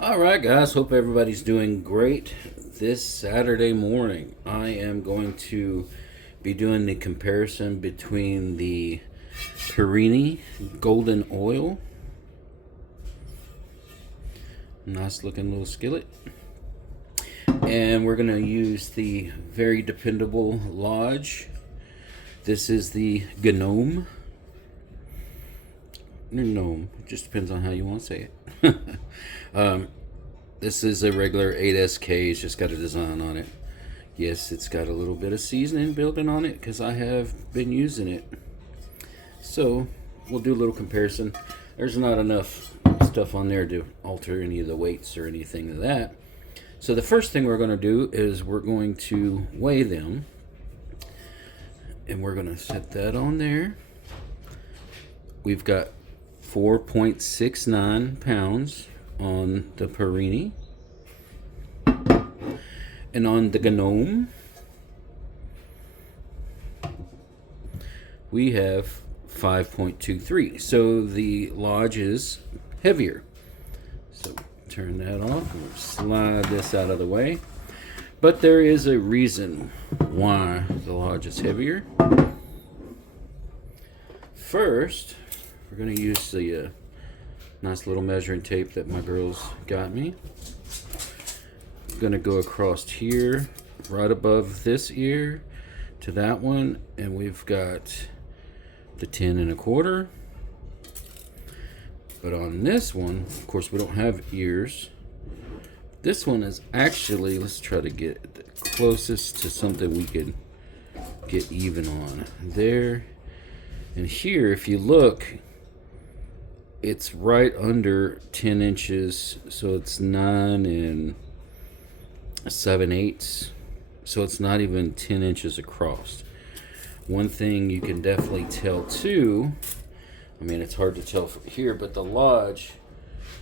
All right, guys. Hope everybody's doing great. This Saturday morning, I am going to be doing the comparison between the Parini Golden Oil, nice looking little skillet, and we're going to use the very dependable Lodge. This is the Gnome. Gnome, just depends on how you want to say it. This is a regular 8SK. It's just got a design on it. Yes, it's got a little bit of seasoning building on it because I have been using it. So we'll do a little comparison. There's not enough stuff on there to alter any of the weights or anything of that. So the first thing we're going to do is we're going to weigh them. And we're going to set that on there. We've got 4.69 pounds on the Parini, and on the Gnome we have 5.23. So the Lodge is heavier. So turn that off and slide this out of the way. But there is a reason why the Lodge is heavier. First, we're going to use the nice little measuring tape that my girls got me. I'm going to go across here, right above this ear to that one, and we've got the 10 1/4. But on this one, of course, we don't have ears. This one is actually, let's try to get the closest to something we could get even on. There and here, if you look, it's right under 10 inches, so it's 9 7/8. So it's not even 10 inches across. One thing you can definitely tell too, I mean, it's hard to tell from here, but the Lodge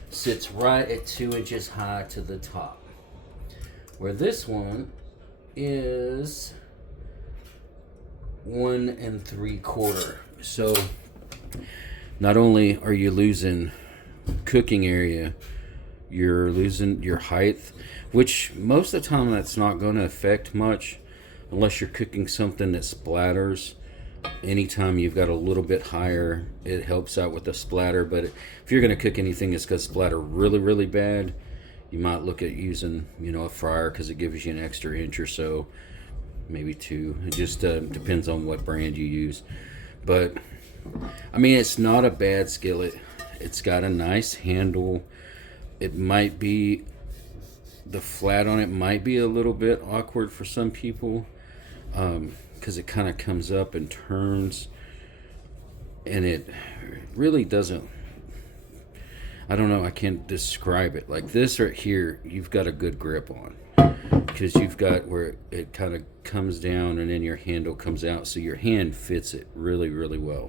sits right at 2 inches high to the top, where this one is 1 3/4. So not only are you losing cooking area, you're losing your height, which most of the time that's not going to affect much unless you're cooking something that splatters. Anytime you've got a little bit higher, it helps out with the splatter. But if you're going to cook anything that's going to splatter really, really bad, you might look at using, a fryer, because it gives you an extra inch or so, maybe 2. It just depends on what brand you use. But I mean, it's not a bad skillet. It's got a nice handle. It might be, the flat on it might be a little bit awkward for some people, because it kind of comes up and turns, and it really doesn't, I don't know, I can't describe it. Like this right here, you've got a good grip on, because you've got where it kind of comes down and then your handle comes out, so your hand fits it really, really well.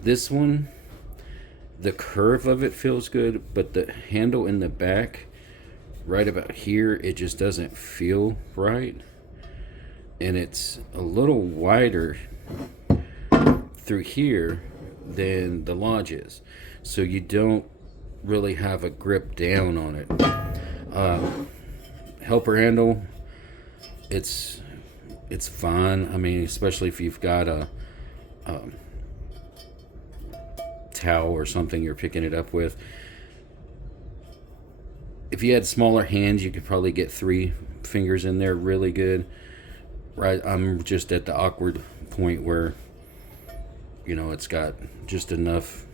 This one, the curve of it feels good, but the handle in the back, right about here, it just doesn't feel right. And it's a little wider through here than the Lodge is, so you don't really have a grip down on it. Helper handle, it's fine. I mean, especially if you've got a towel or something you're picking it up with. If you had smaller hands, you could probably get 3 fingers in there really good. Right, I'm just at the awkward point where, it's got just enough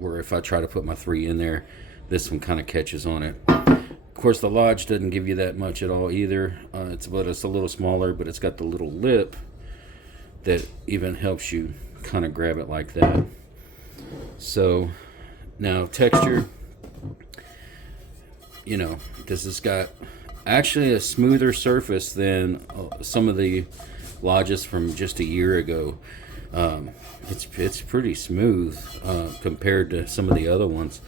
where if I try to put my 3 in there, this one kind of catches on it. Of course, the Lodge doesn't give you that much at all either. It's a little smaller, but it's got the little lip that even helps you kind of grab it like that. So now texture, this has got actually a smoother surface than some of the Lodges from just a year ago. It's pretty smooth compared to some of the other ones.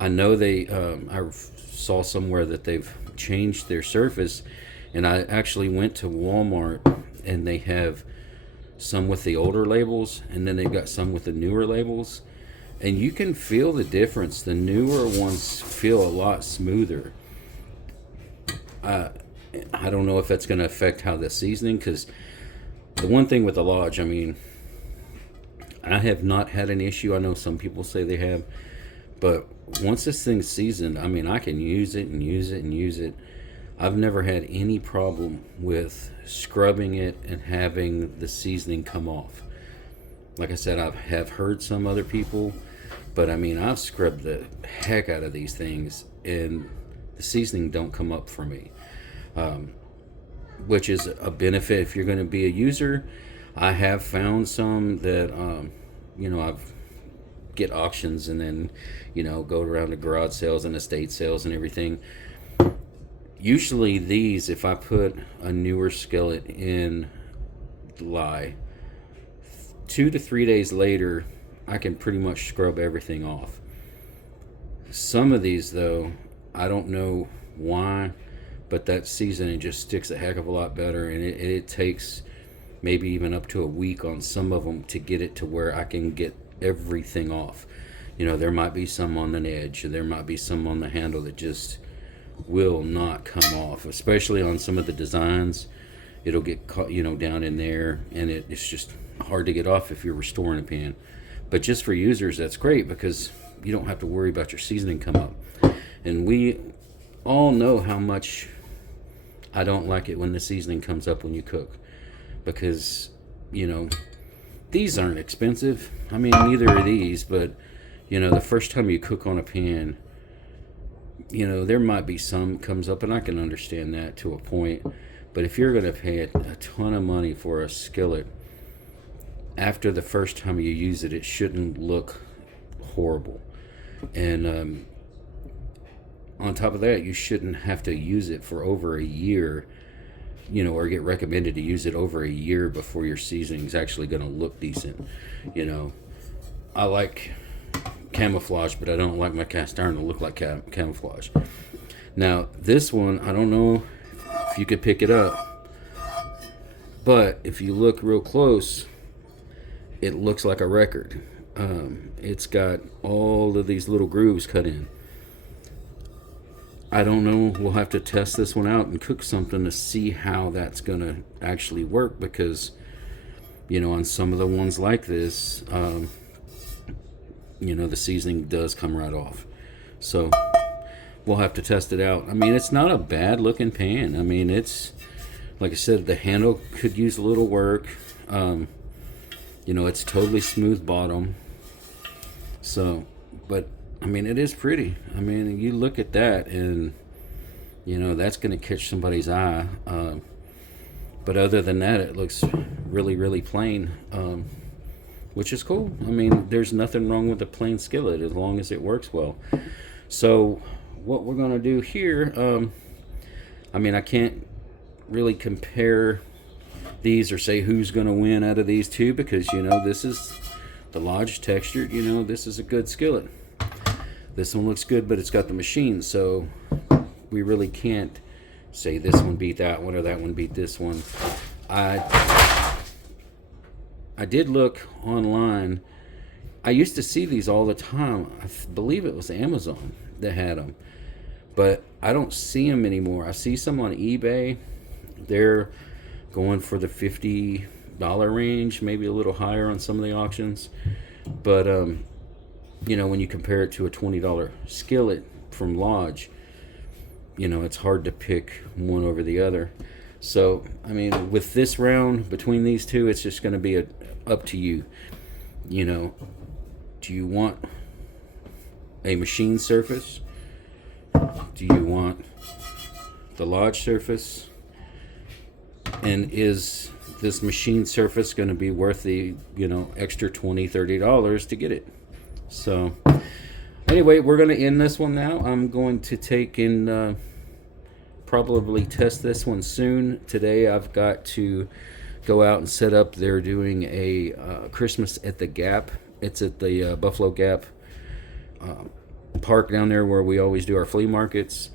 I know I saw somewhere that they've changed their surface, and I actually went to Walmart, and they have some with the older labels, and then they've got some with the newer labels. and you can feel the difference. The newer ones feel a lot smoother. I don't know if that's going to affect how the seasoning, because the one thing with the Lodge, I mean, I have not had an issue. I know some people say they have, but once this thing's seasoned, I mean, I can use it and use it and use it. I've never had any problem with scrubbing it and having the seasoning come off. Like I said, I have heard some other people, but I mean, I've scrubbed the heck out of these things, and the seasoning don't come up for me, which is a benefit if you're going to be a user. I have found some that, I've get auctions and then, go around to garage sales and estate sales and everything. Usually these, if I put a newer skillet in the lye, 2 to 3 days later, I can pretty much scrub everything off. Some of these, though, I don't know why, but that seasoning just sticks a heck of a lot better, and it takes maybe even up to a week on some of them to get it to where I can get everything off. There might be some on the edge, or there might be some on the handle that just will not come off, especially on some of the designs. It'll get caught, down in there, and it's just hard to get off if you're restoring a pan. But just for users, that's great, because you don't have to worry about your seasoning come up. And we all know how much I don't like it when the seasoning comes up when you cook, because these aren't expensive. I mean, neither are these, but the first time you cook on a pan, there might be some comes up, and I can understand that to a point. But if you're going to pay a ton of money for a skillet, after the first time you use it, it shouldn't look horrible. And on top of that, you shouldn't have to use it for over a year, or get recommended to use it over a year before your seasoning is actually going to look decent. I like camouflage, but I don't like my cast iron to look like camouflage. Now, this one, I don't know if you could pick it up, but if you look real close, it looks like a record. It's got all of these little grooves cut in. I don't know. We'll have to test this one out and cook something to see how that's going to actually work, because, on some of the ones like this, the seasoning does come right off. So we'll have to test it out. I mean, it's not a bad looking pan. I mean, it's, like I said, the handle could use a little work. It's totally smooth bottom. So, but I mean, it is pretty. I mean, you look at that and, that's going to catch somebody's eye. But other than that, it looks really, really plain, which is cool. I mean, there's nothing wrong with a plain skillet as long as it works well. So what we're going to do here, I can't really compare these or say who's going to win out of these two, because, this is the Lodge textured, this is a good skillet. This one looks good, but it's got the machine, so we really can't say this one beat that one or that one beat this one. I did look online. I used to see these all the time. I believe it was Amazon that had them, but I don't see them anymore. I see some on eBay. They're going for the $50 range, maybe a little higher on some of the auctions. But when you compare it to a $20 skillet from Lodge, it's hard to pick one over the other. So, I mean, with this round, between these two, it's just going to be up to you. Do you want a machine surface? Do you want the Lodge surface? And is this machine surface going to be worth the, extra $20, $30 to get it? So, anyway, we're going to end this one now. I'm going to take and probably test this one soon. Today I've got to go out and set up. They're doing a Christmas at the Gap. It's at the Buffalo Gap park down there where we always do our flea markets.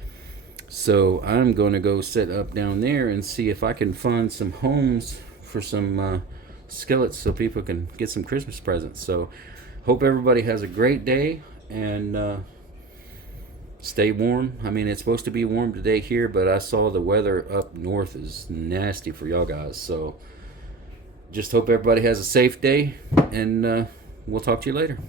So I'm going to go set up down there and see if I can find some homes for some skillets so people can get some Christmas presents. So hope everybody has a great day, and stay warm. I mean, it's supposed to be warm today here, but I saw the weather up north is nasty for y'all guys. So just hope everybody has a safe day, and we'll talk to you later.